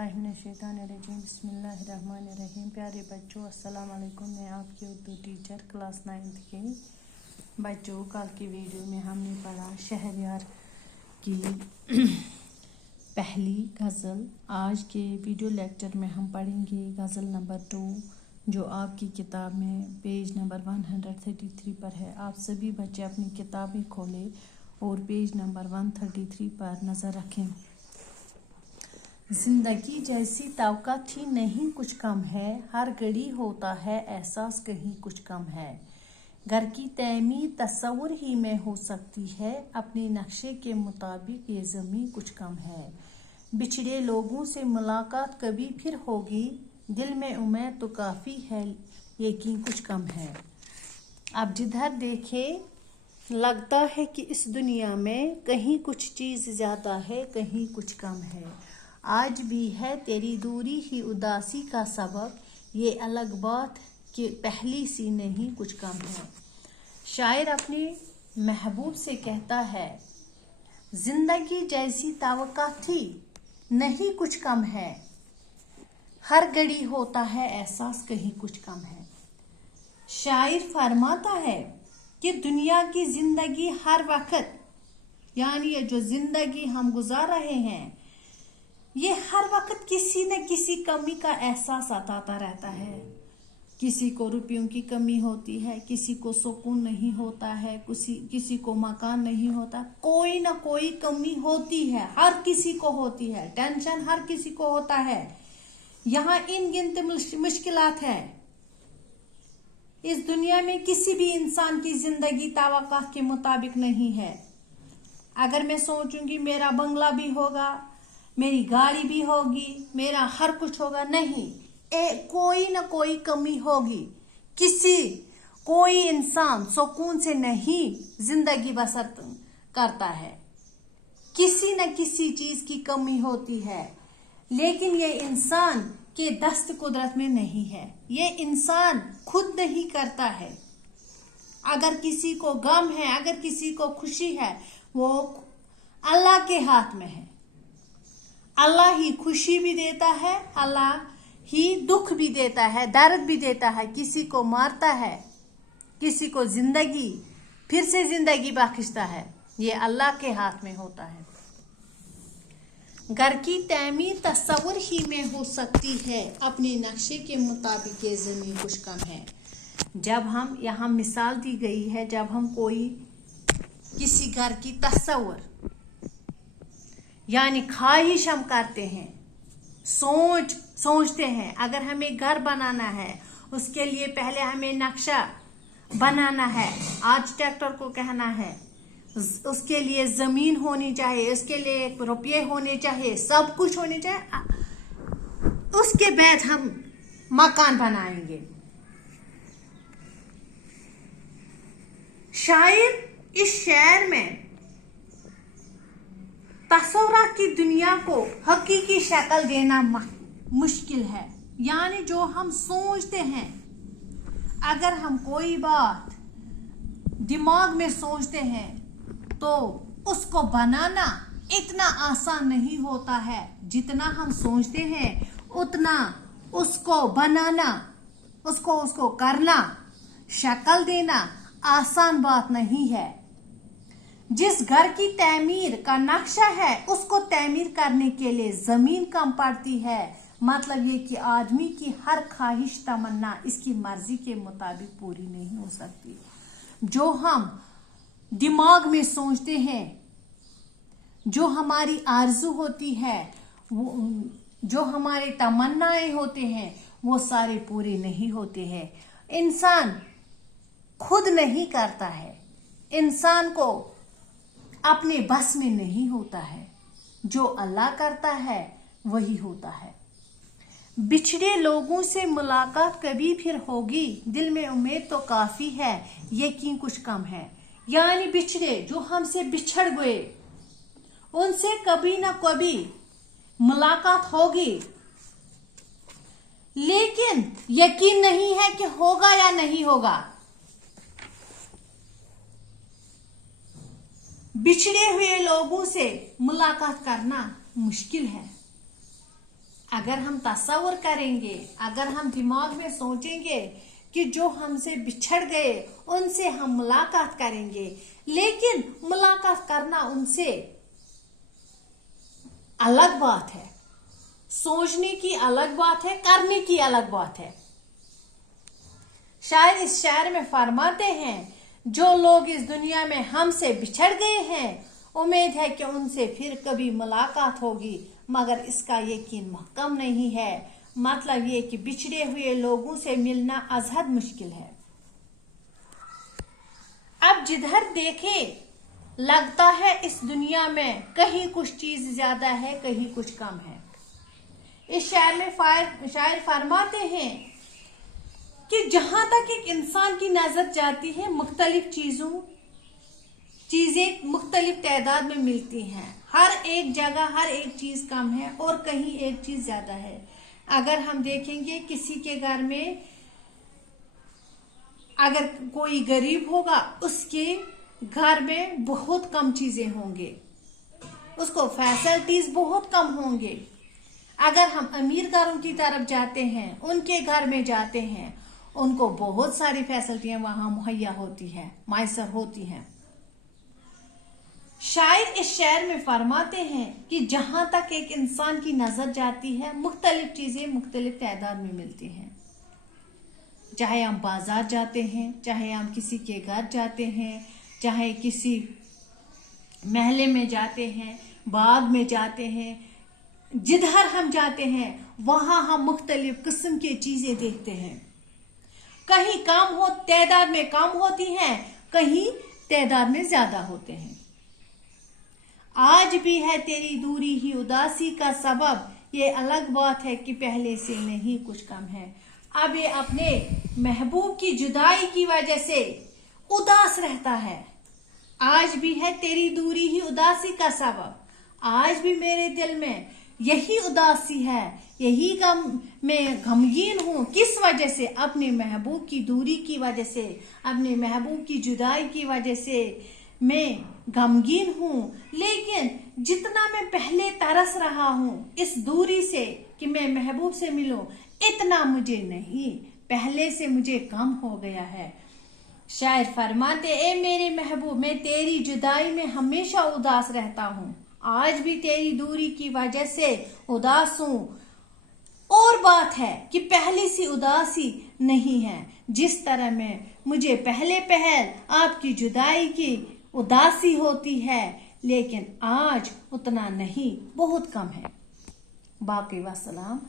औज़ुबिल्लाहिमिनश्शैतानिर्रजीम बिस्मिल्लाहिर्रहमानिर्रहीम। प्यारे बच्चों, अस्सलाम वालेकुम। मैं आपकी उर्दू टीचर क्लास 9th की। बच्चों, कल की वीडियो में हमने पढ़ा शहरयार की पहली गज़ल। आज के वीडियो लेक्चर में हम पढ़ेंगे गज़ल नंबर 2, जो आपकी किताब में पेज नंबर 133 पर है। आप सभी बच्चे अपनी किताबें खोलें और पेज नंबर 133 पर नज़र रखें। जिंदगी जैसी तवक्का थी नहीं कुछ कम है, हर घड़ी होता है एहसास कहीं कुछ कम है। घर की तमीर तस्वुर ही में हो सकती है, अपने नक्शे के मुताबिक ये ज़मीं कुछ कम है। बिछड़े लोगों से मुलाकात कभी फिर होगी, दिल में उम्मीद तो काफ़ी है यकीन कुछ कम है। अब जिधर देखे लगता है कि इस दुनिया में कहीं कुछ चीज़ ज़्यादा है कहीं कुछ कम है। आज भी है तेरी दूरी ही उदासी का सबब, ये अलग बात कि पहली सी नहीं कुछ कम है। शायर अपने महबूब से कहता है, जिंदगी जैसी तवक्का थी नहीं कुछ कम है, हर घड़ी होता है एहसास कहीं कुछ कम है। शायर फरमाता है कि दुनिया की जिंदगी हर वक्त, यानी ये जो जिंदगी हम गुजार रहे हैं, ये हर वक्त किसी न किसी कमी का एहसास आता रहता है। किसी को रुपयों की कमी होती है, किसी को सुकून नहीं होता है, किसी को मकान नहीं होता, कोई ना कोई कमी होती है, हर किसी को होती है। टेंशन हर किसी को होता है। यहाँ इन गिनती मुश्किलात है। इस दुनिया में किसी भी इंसान की जिंदगी तवक्का के मुताबिक नहीं है। अगर मैं सोचूंगी मेरा बंगला भी होगा, मेरी गाड़ी भी होगी, मेरा हर कुछ होगा, नहीं, कोई ना कोई कमी होगी। कोई इंसान सुकून से नहीं जिंदगी बसर करता है, किसी न किसी चीज की कमी होती है। लेकिन ये इंसान के दस्त कुदरत में नहीं है, ये इंसान खुद नहीं करता है। अगर किसी को गम है, अगर किसी को खुशी है, वो अल्लाह के हाथ में है। अल्लाह ही खुशी भी देता है, अल्लाह ही दुख भी देता है, दर्द भी देता है, किसी को मारता है, किसी को जिंदगी फिर से जिंदगी बख्शता है। ये अल्लाह के हाथ में होता है। घर की तमीर तस्वुर ही में हो सकती है, अपने नक्शे के मुताबिक ये ज़मीन कुछ कम है। जब हम यहाँ मिसाल दी गई है, जब हम किसी घर की तस्वुर यानी ख्वाहिश हम करते हैं, सोचते हैं, अगर हमें घर बनाना है उसके लिए पहले हमें नक्शा बनाना है, आर्किटेक्टर को कहना है, उसके लिए जमीन होनी चाहिए, उसके लिए रुपये होने चाहिए, सब कुछ होने चाहिए, उसके बाद हम मकान बनाएंगे। शायर इस शेर में तस्वुरात की दुनिया को हकीकी शक्ल देना मुश्किल है। यानी जो हम सोचते हैं, अगर हम कोई बात दिमाग में सोचते हैं तो उसको बनाना इतना आसान नहीं होता है। जितना हम सोचते हैं उतना उसको बनाना, उसको करना, शक्ल देना आसान बात नहीं है। जिस घर की तमीर का नक्शा है, उसको तमीर करने के लिए जमीन कम पड़ती है। मतलब ये कि आदमी की हर ख्वाहिश तमन्ना इसकी मर्जी के मुताबिक पूरी नहीं हो सकती। जो हम दिमाग में सोचते हैं, जो हमारी आरज़ू होती है, जो हमारे तमन्नाएं होते हैं, वो सारे पूरे नहीं होते हैं। इंसान खुद नहीं करता है, इंसान को अपने बस में नहीं होता है। जो अल्लाह करता है वही होता है। बिछड़े लोगों से मुलाकात कभी फिर होगी, दिल में उम्मीद तो काफी है यकीन कुछ कम है। यानी बिछड़े, जो हमसे बिछड़ गए, उनसे कभी ना कभी मुलाकात होगी, लेकिन यकीन नहीं है कि होगा या नहीं होगा। बिछड़े हुए लोगों से मुलाकात करना मुश्किल है। अगर हम तस्वर करेंगे, अगर हम दिमाग में सोचेंगे कि जो हमसे बिछड़ गए उनसे हम मुलाकात करेंगे, लेकिन मुलाकात करना उनसे अलग बात है, सोचने की अलग बात है, करने की अलग बात है। शायर इस शायर में फरमाते हैं, जो लोग इस दुनिया में हमसे बिछड़ गए हैं, उम्मीद है कि उनसे फिर कभी मुलाकात होगी, मगर इसका यकीन महकम नहीं है। मतलब ये कि बिछड़े हुए लोगों से मिलना अजहद मुश्किल है। अब जिधर देखें लगता है इस दुनिया में कहीं कुछ चीज ज्यादा है, कहीं कुछ कम है। इस शायर में शायर फरमाते हैं कि जहां तक एक इंसान की नजर जाती है, मुख्तलिफ चीजें मुख्तलिफ तादाद में मिलती हैं। हर एक जगह हर एक चीज कम है और कहीं एक चीज ज्यादा है। अगर हम देखेंगे किसी के घर में अगर कोई गरीब होगा, उसके घर में बहुत कम चीजें होंगे, उसको फैसिलिटीज बहुत कम होंगे। अगर हम अमीर घरों की तरफ जाते हैं, उनके घर में जाते हैं, उनको बहुत सारी फैसिलिटियां वहां मुहैया होती है, मैसर होती हैं। शायर इस शेर में फरमाते हैं कि जहां तक एक इंसान की नजर जाती है, मुख्तलिफ चीजें मुख्तलिफ तादाद में मिलती हैं। चाहे हम बाजार जाते हैं, चाहे हम किसी के घर जाते हैं, चाहे किसी महल में जाते हैं, बाग में जाते हैं, जिधर हम जाते हैं वहां हम मुख्तलिफ किस्म की चीजें देखते हैं। कहीं तादाद में कम होती हैं, कहीं तादाद में ज्यादा होते हैं। आज भी है तेरी दूरी ही उदासी का सबब, ये अलग बात है कि पहले से नहीं कुछ कम है। अब ये अपने महबूब की जुदाई की वजह से उदास रहता है। आज भी है तेरी दूरी ही उदासी का सबब, आज भी मेरे दिल में यही उदासी है, यही गम में गमगीन हूं। किस वजह से? अपने महबूब की दूरी की वजह से, अपने महबूब की जुदाई की वजह से मैं गमगीन हूं। लेकिन जितना मैं पहले तरस रहा हूं इस दूरी से कि मैं महबूब से मिलूं, इतना मुझे नहीं, पहले से मुझे कम हो गया है। शायर फरमाते, ए मेरे महबूब, मैं तेरी जुदाई में हमेशा उदास रहता हूं, आज भी तेरी दूरी की वजह से उदास हूं। और बात है कि पहली सी उदासी नहीं है, जिस तरह में मुझे पहले आपकी जुदाई की उदासी होती है, लेकिन आज उतना नहीं, बहुत कम है। बाकी वसलाम।